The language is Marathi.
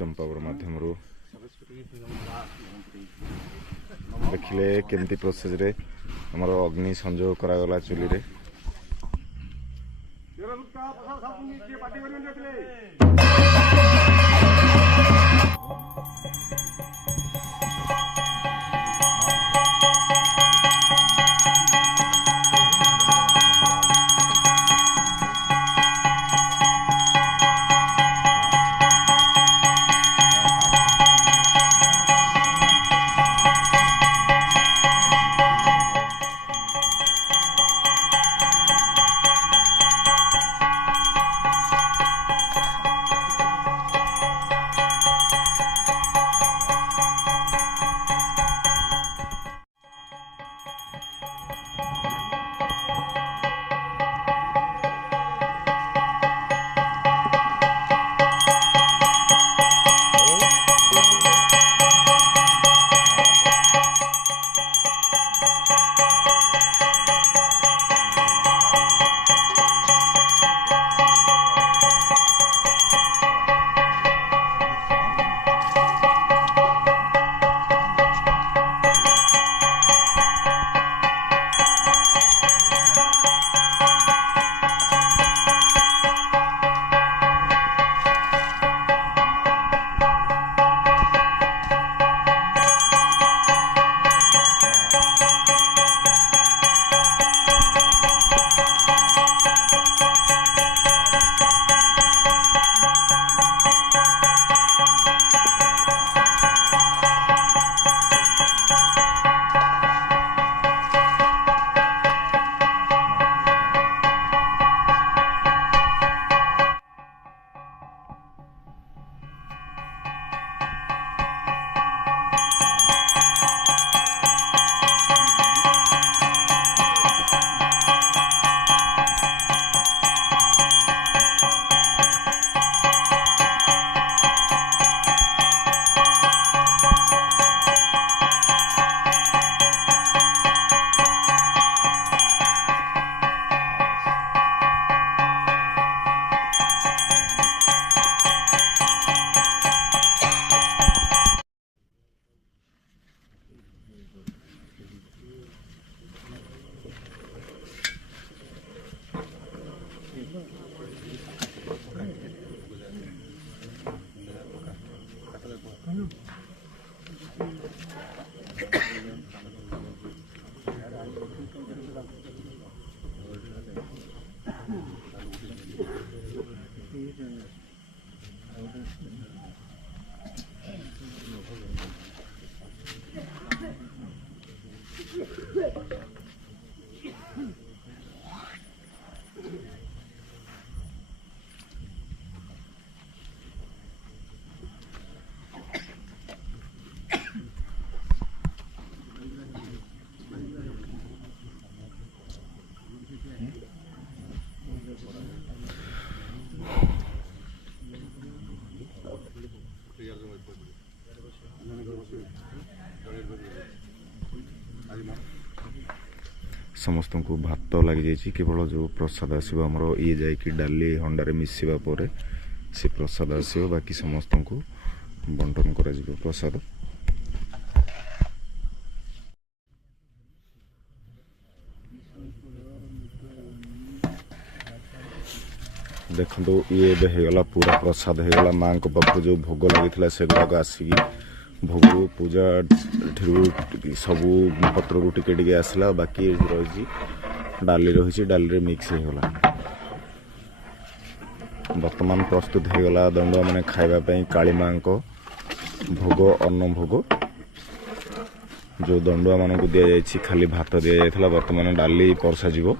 चंपावर माध्यम देखिले केमती प्रोसेस रे हमर अग्नि संयोग करागला चुली रे। समस्त को भात लग जाइए केवल जो प्रसाद आसो आमर ये जाकि डाली हंडारे मिसवा पर से प्रसाद आसो बाकी समस्त को बंटन कर प्रसाद। देखो ये होगला पूरा प्रसाद होगला माँ को पाख जो भोग लगी से गुड़ाक आसिक भोग पूजा सब पत्र टिके आसला बाकी रही डाली रही डाली मिक्स होगला वर्तमान प्रस्तुत होगला दंडुआ मैंने खावाई काली माँ को भोग अन्न भोग जो दंडुआ मान को दि जाए खाली भात दि जाता वर्तमान डाली परसा जीव।